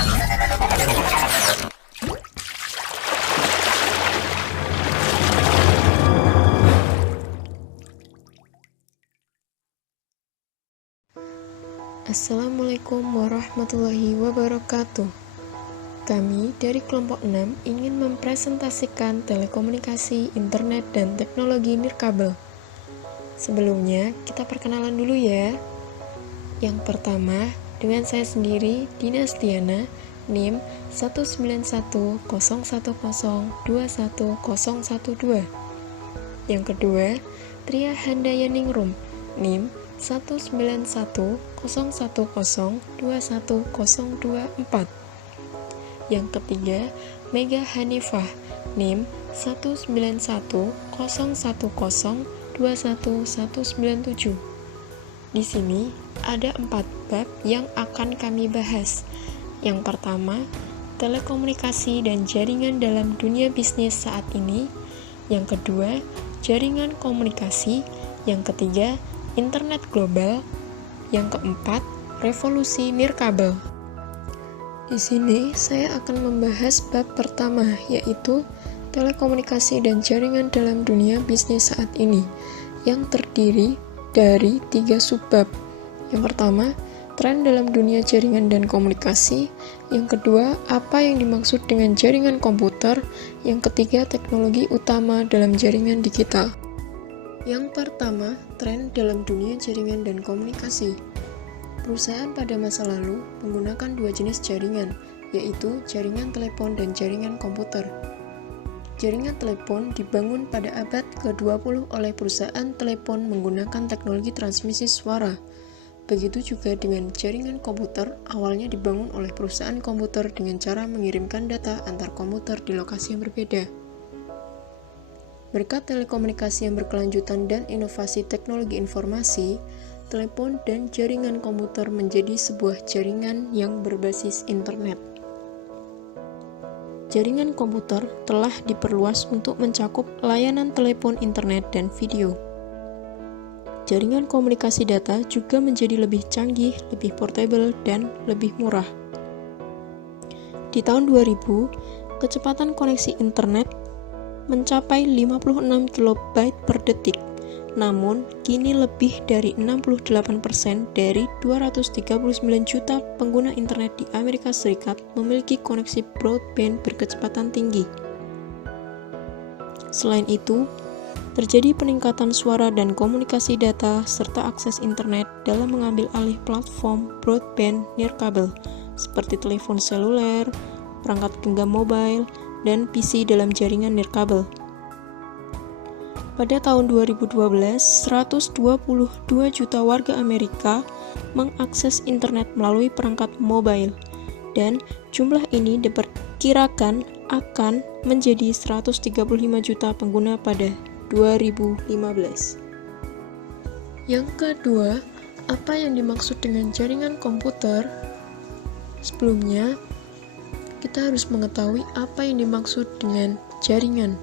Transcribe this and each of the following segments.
Assalamualaikum warahmatullahi wabarakatuh. Kami dari kelompok 6 ingin mempresentasikan telekomunikasi, internet, dan teknologi nirkabel. Sebelumnya, kita perkenalan dulu ya. Yang pertama, dengan saya sendiri, Dina Stiana, NIM 19101021012. Yang kedua, Tria Handayaningrum, NIM 19101021024. Yang ketiga, Mega Hanifah, NIM 19101021197. Di sini ada 4 bab yang akan kami bahas. Yang pertama, telekomunikasi dan jaringan dalam dunia bisnis saat ini. Yang kedua, jaringan komunikasi. Yang ketiga, internet global. Yang keempat, revolusi nirkabel. Di sini saya akan membahas bab pertama, yaitu telekomunikasi dan jaringan dalam dunia bisnis saat ini, yang terdiri dari 3 subbab. Yang pertama, tren dalam dunia jaringan dan komunikasi. Yang kedua, apa yang dimaksud dengan jaringan komputer. Yang ketiga, teknologi utama dalam jaringan digital. Yang pertama, tren dalam dunia jaringan dan komunikasi. Perusahaan pada masa lalu menggunakan 2 jenis jaringan, yaitu jaringan telepon dan jaringan komputer. Jaringan telepon dibangun pada abad ke-20 oleh perusahaan telepon menggunakan teknologi transmisi suara. Begitu juga dengan jaringan komputer, awalnya dibangun oleh perusahaan komputer dengan cara mengirimkan data antar komputer di lokasi yang berbeda. Berkat telekomunikasi yang berkelanjutan dan inovasi teknologi informasi, telepon dan jaringan komputer menjadi sebuah jaringan yang berbasis internet. Jaringan komputer telah diperluas untuk mencakup layanan telepon, internet, dan video. Jaringan komunikasi data juga menjadi lebih canggih, lebih portable, dan lebih murah. Di tahun 2000, kecepatan koneksi internet mencapai 56 KB per detik. Namun, kini lebih dari 68% dari 239 juta pengguna internet di Amerika Serikat memiliki koneksi broadband berkecepatan tinggi. Selain itu, terjadi peningkatan suara dan komunikasi data serta akses internet dalam mengambil alih platform broadband nirkabel seperti telepon seluler, perangkat genggam mobile, dan PC dalam jaringan nirkabel. Pada tahun 2012, 122 juta warga Amerika mengakses internet melalui perangkat mobile, dan jumlah ini diperkirakan akan menjadi 135 juta pengguna pada 2015. Yang kedua, apa yang dimaksud dengan jaringan komputer? Sebelumnya, kita harus mengetahui apa yang dimaksud dengan jaringan.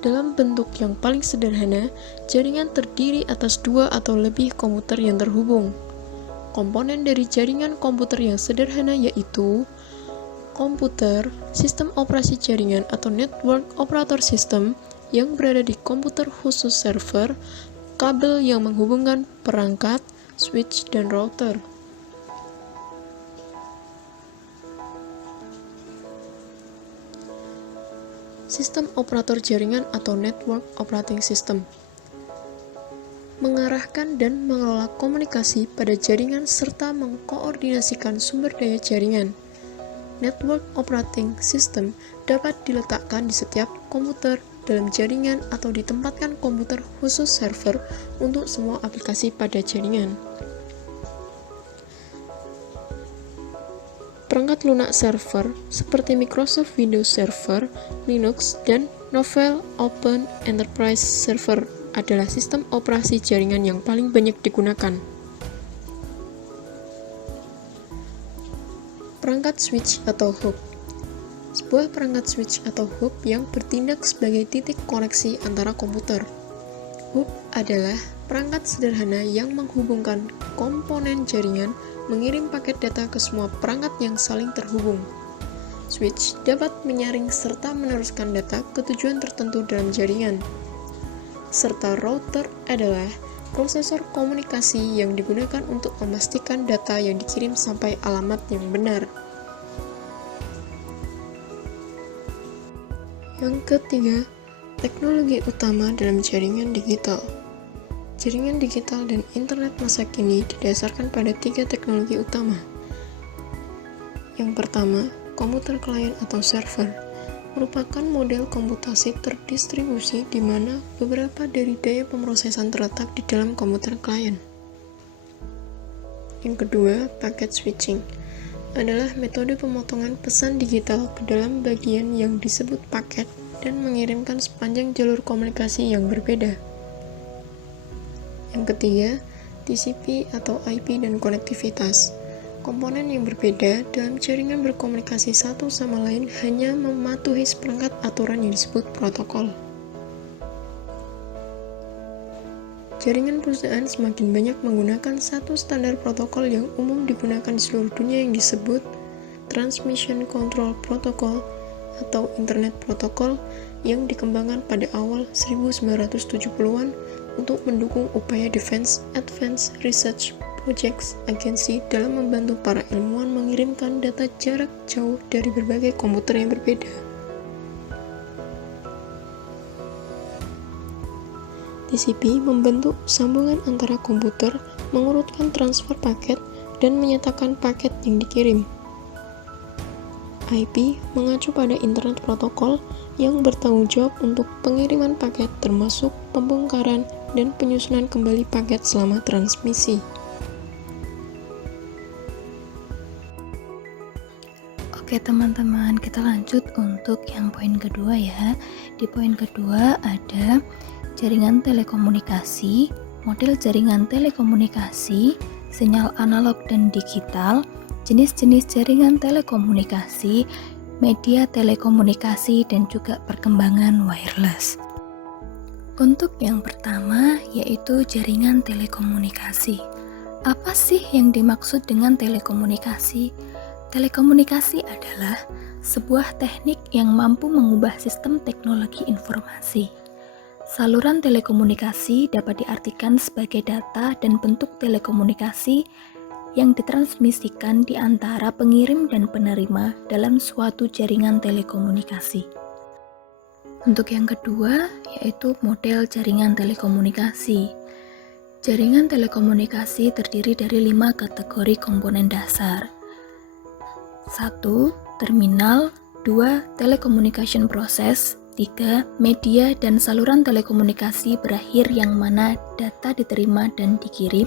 Dalam bentuk yang paling sederhana, jaringan terdiri atas 2 atau lebih komputer yang terhubung. Komponen dari jaringan komputer yang sederhana yaitu komputer, sistem operasi jaringan atau network operator system yang berada di komputer khusus server, kabel yang menghubungkan perangkat, switch, dan router. Sistem operator jaringan atau network operating system mengarahkan dan mengelola komunikasi pada jaringan serta mengkoordinasikan sumber daya jaringan. Network operating system dapat diletakkan di setiap komputer dalam jaringan atau ditempatkan komputer khusus server untuk semua aplikasi pada jaringan. Perangkat lunak server seperti Microsoft Windows Server, Linux, dan Novell Open Enterprise Server adalah sistem operasi jaringan yang paling banyak digunakan. Perangkat switch atau hub. Sebuah perangkat switch atau hub yang bertindak sebagai titik koneksi antara komputer. Hub adalah perangkat sederhana yang menghubungkan komponen jaringan mengirim paket data ke semua perangkat yang saling terhubung. Switch dapat menyaring serta meneruskan data ke tujuan tertentu dalam jaringan. Serta router adalah prosesor komunikasi yang digunakan untuk memastikan data yang dikirim sampai alamat yang benar. Yang ketiga, teknologi utama dalam jaringan digital. Jaringan digital dan internet masa kini didasarkan pada 3 teknologi utama. Yang pertama, komputer klien atau server merupakan model komputasi terdistribusi di mana beberapa dari daya pemrosesan terletak di dalam komputer klien. Yang kedua, packet switching adalah metode pemotongan pesan digital ke dalam bagian yang disebut paket dan mengirimkan sepanjang jalur komunikasi yang berbeda. Yang ketiga, TCP atau IP dan konektivitas. Komponen yang berbeda dalam jaringan berkomunikasi satu sama lain hanya mematuhi seperangkat aturan yang disebut protokol. Jaringan perusahaan semakin banyak menggunakan satu standar protokol yang umum digunakan di seluruh dunia yang disebut Transmission Control Protocol atau Internet Protocol yang dikembangkan pada awal 1970-an untuk mendukung upaya Defense Advanced Research Projects Agency dalam membantu para ilmuwan mengirimkan data jarak jauh dari berbagai komputer yang berbeda. TCP membentuk sambungan antara komputer, mengurutkan transfer paket, dan menyatakan paket yang dikirim. IP mengacu pada Internet Protocol yang bertanggung jawab untuk pengiriman paket termasuk pembongkaran dan penyusunan kembali paket selama transmisi. Oke teman-teman, kita lanjut untuk yang poin kedua ya. Di poin kedua ada jaringan telekomunikasi, model jaringan telekomunikasi, sinyal analog dan digital, jenis-jenis jaringan telekomunikasi, media telekomunikasi, dan juga perkembangan wireless. Untuk yang pertama yaitu jaringan telekomunikasi. Apa sih yang dimaksud dengan telekomunikasi? Telekomunikasi adalah sebuah teknik yang mampu mengubah sistem teknologi informasi. Saluran telekomunikasi dapat diartikan sebagai data dan bentuk telekomunikasi yang ditransmisikan di antara pengirim dan penerima dalam suatu jaringan telekomunikasi. Untuk yang kedua, yaitu model jaringan telekomunikasi. Jaringan telekomunikasi terdiri dari 5 kategori komponen dasar. 1. Terminal, 2. Telecommunication process, 3. Media dan saluran telekomunikasi berakhir yang mana data diterima dan dikirim,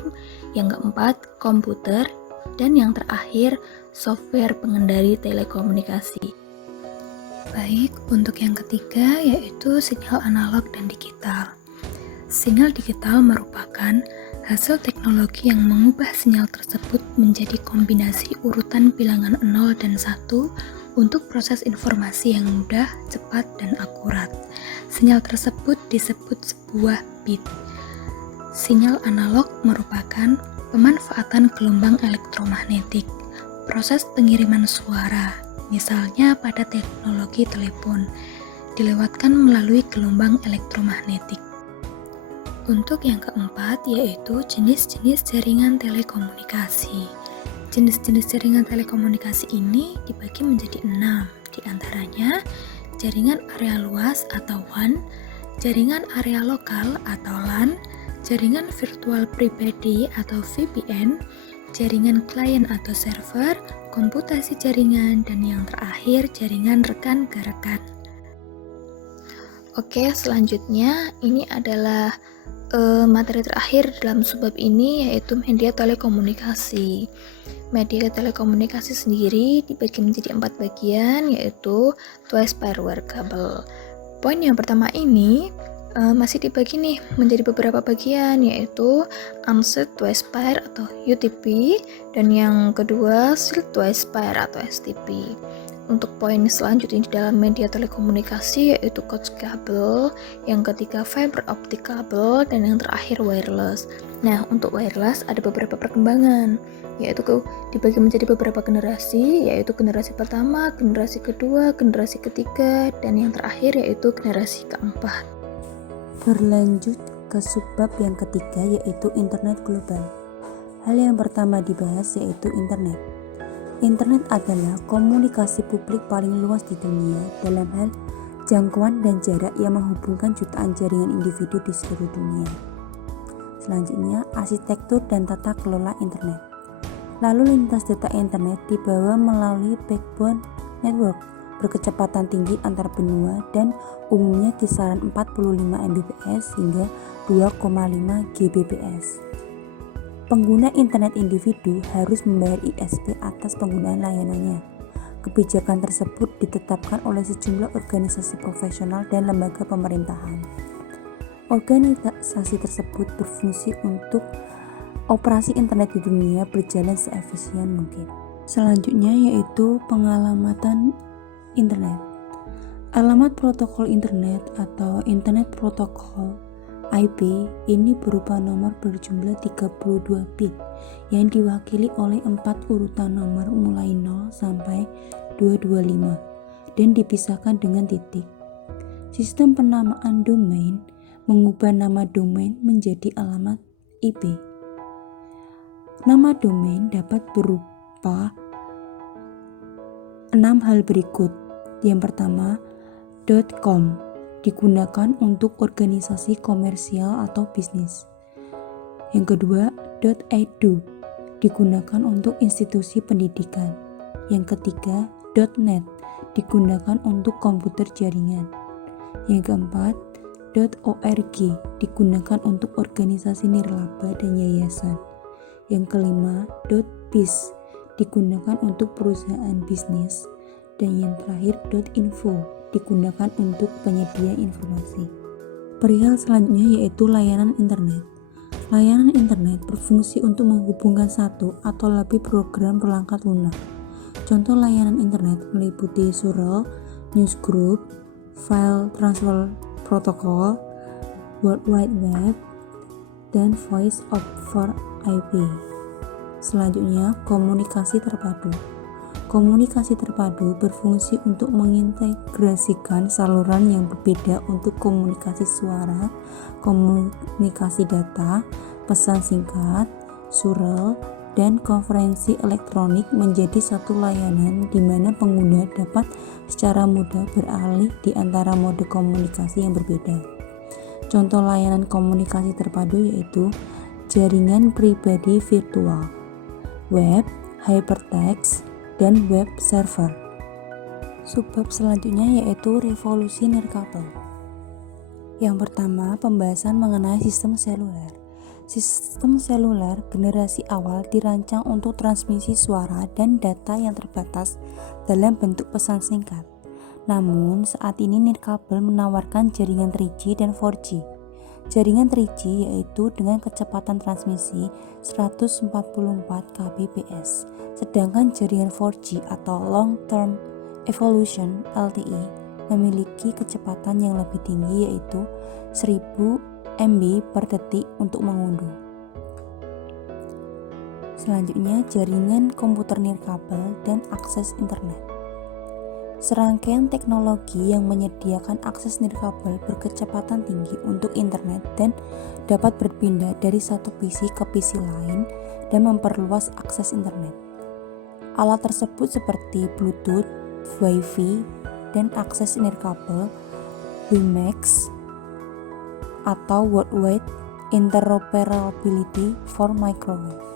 yang keempat, komputer, dan yang terakhir, software pengendali telekomunikasi. Baik, untuk yang ketiga yaitu sinyal analog dan digital. Sinyal digital merupakan hasil teknologi yang mengubah sinyal tersebut menjadi kombinasi urutan bilangan 0 dan 1 untuk proses informasi yang mudah, cepat, dan akurat. Sinyal tersebut disebut sebuah bit. Sinyal analog merupakan pemanfaatan gelombang elektromagnetik, proses pengiriman suara, misalnya pada teknologi telepon, dilewatkan melalui gelombang elektromagnetik. Untuk yang keempat yaitu jenis-jenis jaringan telekomunikasi. Jenis-jenis jaringan telekomunikasi ini dibagi menjadi 6, diantaranya jaringan area luas atau WAN, jaringan area lokal atau LAN, jaringan virtual pribadi atau VPN, jaringan klien atau server, komputasi jaringan, dan yang terakhir jaringan rekan ke rekan. Oke, selanjutnya ini adalah materi terakhir dalam subbab ini yaitu media telekomunikasi. Media telekomunikasi sendiri dibagi menjadi 4 bagian yaitu twice pair wire cable. Poin yang pertama ini masih dibagi nih menjadi beberapa bagian yaitu unset twice pair atau UTP dan yang kedua silk twice pair atau STP. Untuk poin selanjutnya di dalam media telekomunikasi yaitu coax kabel, yang ketiga fiber optic kabel, dan yang terakhir wireless. Nah, untuk wireless ada beberapa perkembangan, yaitu dibagi menjadi beberapa generasi, yaitu generasi pertama, generasi kedua, generasi ketiga, dan yang terakhir yaitu generasi keempat. Berlanjut ke subbab yang ketiga yaitu internet global. Hal yang pertama dibahas yaitu internet. Internet adalah komunikasi publik paling luas di dunia dalam hal jangkauan dan jarak yang menghubungkan jutaan jaringan individu di seluruh dunia. Selanjutnya, arsitektur dan tata kelola internet. Lalu lintas data internet dibawa melalui backbone network berkecepatan tinggi antar benua dan umumnya kisaran 45 Mbps hingga 2,5 Gbps. Pengguna internet individu harus membayar ISP atas penggunaan layanannya. Kebijakan tersebut ditetapkan oleh sejumlah organisasi profesional dan lembaga pemerintahan. Organisasi tersebut berfungsi untuk operasi internet di dunia berjalan seefisien mungkin. Selanjutnya yaitu pengalamatan internet. Alamat protokol internet atau internet protokol IP ini berupa nomor berjumlah 32 bit yang diwakili oleh 4 urutan nomor mulai 0 sampai 225 dan dipisahkan dengan titik. Sistem penamaan domain mengubah nama domain menjadi alamat IP. Nama domain dapat berupa 6 hal berikut. Yang pertama, .com digunakan untuk organisasi komersial atau bisnis. Yang kedua, .edu digunakan untuk institusi pendidikan. Yang ketiga, .net digunakan untuk komputer jaringan. Yang keempat, .org digunakan untuk organisasi nirlaba dan yayasan. Yang kelima, .biz digunakan untuk perusahaan bisnis. Dan yang terakhir, .info digunakan untuk penyedia informasi. Perihal selanjutnya yaitu layanan internet. Layanan internet berfungsi untuk menghubungkan satu atau lebih program perangkat lunak. Contoh layanan internet meliputi surel, newsgroup, file transfer protocol, World Wide Web, dan Voice over IP. Selanjutnya, komunikasi terpadu. Komunikasi terpadu berfungsi untuk mengintegrasikan saluran yang berbeda untuk komunikasi suara, komunikasi data, pesan singkat, surel, dan konferensi elektronik menjadi satu layanan di mana pengguna dapat secara mudah beralih di antara mode komunikasi yang berbeda. Contoh layanan komunikasi terpadu yaitu jaringan pribadi virtual, web, hypertext, dan web server. Subbab selanjutnya yaitu revolusi nirkabel. Yang pertama, pembahasan mengenai sistem seluler. Sistem seluler generasi awal dirancang untuk transmisi suara dan data yang terbatas dalam bentuk pesan singkat. Namun, saat ini nirkabel menawarkan jaringan 3G dan 4G. Jaringan 3G yaitu dengan kecepatan transmisi 144 kbps, sedangkan jaringan 4G atau Long Term Evolution LTE memiliki kecepatan yang lebih tinggi yaitu 1000 MB per detik untuk mengunduh. Selanjutnya, jaringan komputer nirkabel dan akses internet. Serangkaian teknologi yang menyediakan akses nirkabel berkecepatan tinggi untuk internet dan dapat berpindah dari satu PC ke PC lain dan memperluas akses internet. Alat tersebut seperti Bluetooth, Wi-Fi, dan akses nirkabel WiMAX atau Worldwide Interoperability for Microwave.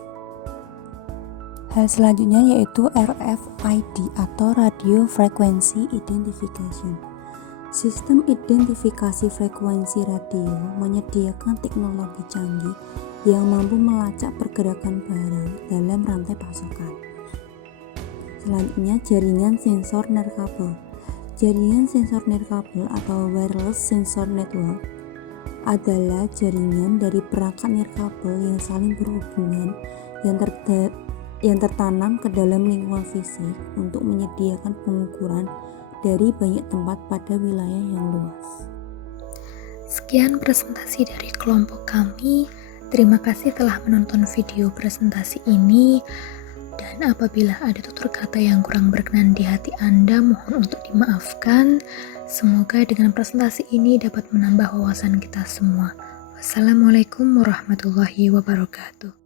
Hal selanjutnya yaitu RFID atau Radio Frequency Identification. Sistem identifikasi frekuensi radio menyediakan teknologi canggih yang mampu melacak pergerakan barang dalam rantai pasokan. Selanjutnya, jaringan sensor nirkabel. Jaringan sensor nirkabel atau wireless sensor network adalah jaringan dari perangkat nirkabel yang saling berhubungan yang yang tertanam ke dalam lingkungan fisik untuk menyediakan pengukuran dari banyak tempat pada wilayah yang luas. Sekian presentasi dari kelompok kami. Terima kasih telah menonton video presentasi ini. Dan apabila ada tutur kata yang kurang berkenan di hati Anda, mohon untuk dimaafkan. Semoga dengan presentasi ini dapat menambah wawasan kita semua. Wassalamualaikum warahmatullahi wabarakatuh.